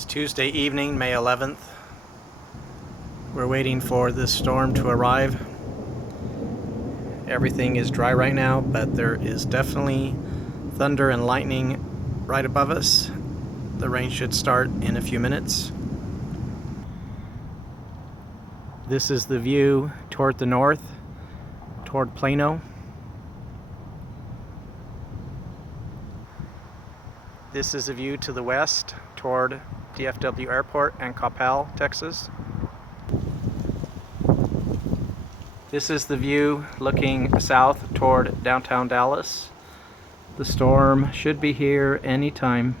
It's Tuesday evening, May 11th. We're waiting for this storm to arrive. Everything is dry right now, but there is definitely thunder and lightning right above us. The rain should start in a few minutes. This is the view toward the north, toward Plano. This is a view to the west, toward DFW Airport and Coppell, Texas. This is the view looking south toward downtown Dallas. The storm should be here anytime.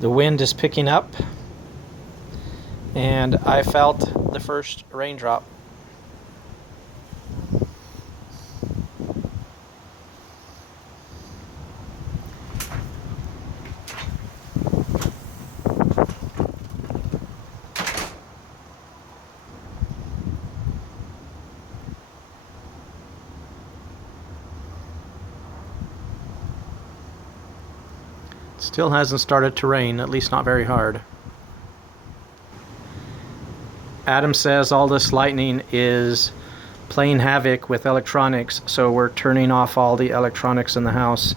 The wind is picking up, and I felt the first raindrop. Still hasn't started to rain, at least not very hard. Adam says all this lightning is playing havoc with electronics, so we're turning off all the electronics in the house.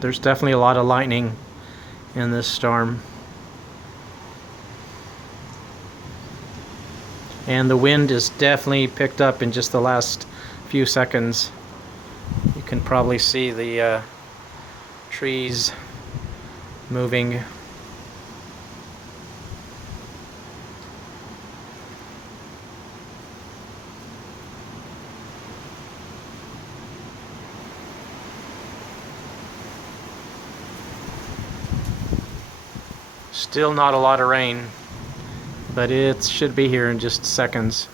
There's definitely a lot of lightning in this storm. And the wind is definitely picked up in just the last few seconds. You can probably see the trees moving. Still not a lot of rain, but it should be here in just seconds.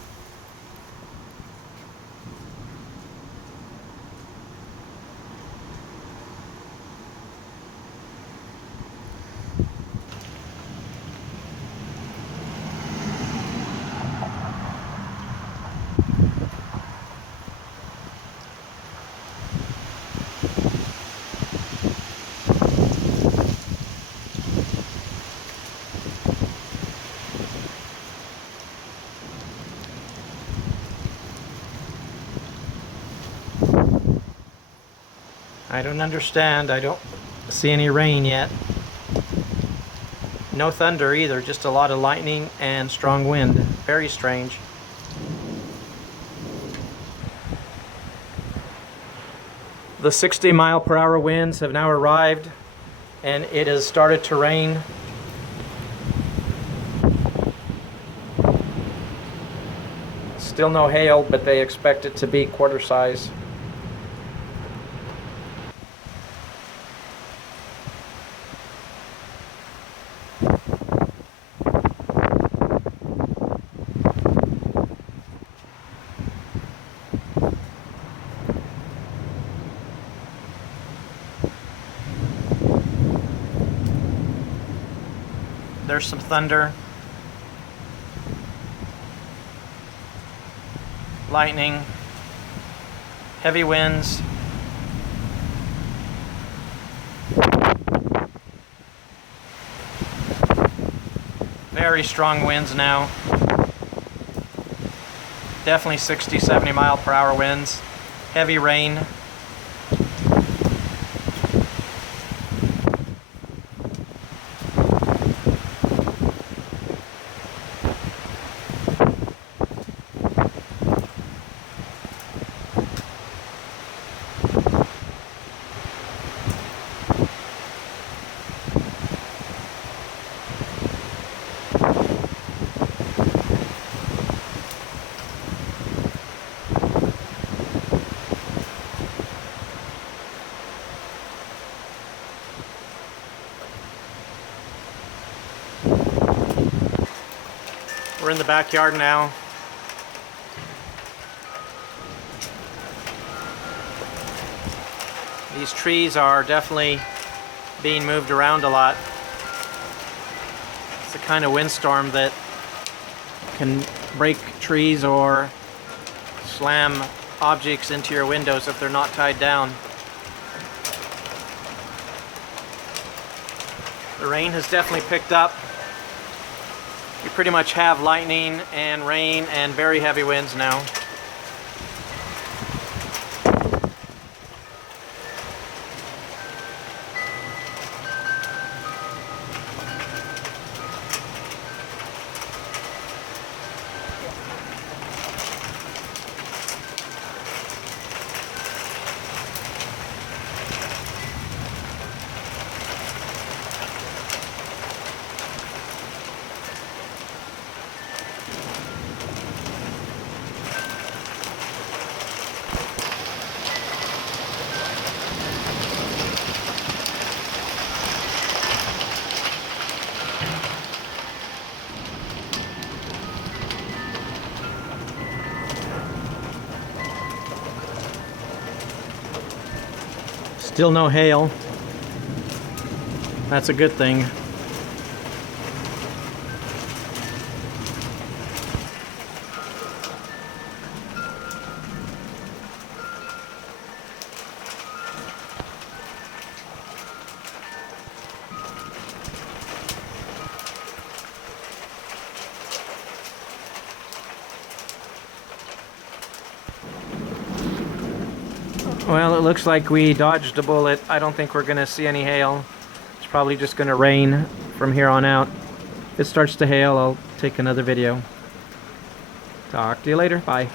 I don't understand. I don't see any rain yet. No thunder either, just a lot of lightning and strong wind. Very strange. The 60-mile-per-hour winds have now arrived, and it has started to rain. Still no hail, but they expect it to be quarter size. There's some thunder, lightning, heavy winds. Very strong winds now. Definitely 60, 70 mile per hour winds. Heavy rain. We're in the backyard now. These trees are definitely being moved around a lot. It's the kind of windstorm that can break trees or slam objects into your windows if they're not tied down. The rain has definitely picked up. You pretty much have lightning and rain and very heavy winds now. Still no hail. That's a good thing. Well, it looks like we dodged a bullet. I don't think we're gonna see any hail. It's probably just gonna rain from here on out. If it starts to hail, I'll take another video. Talk to you later. Bye.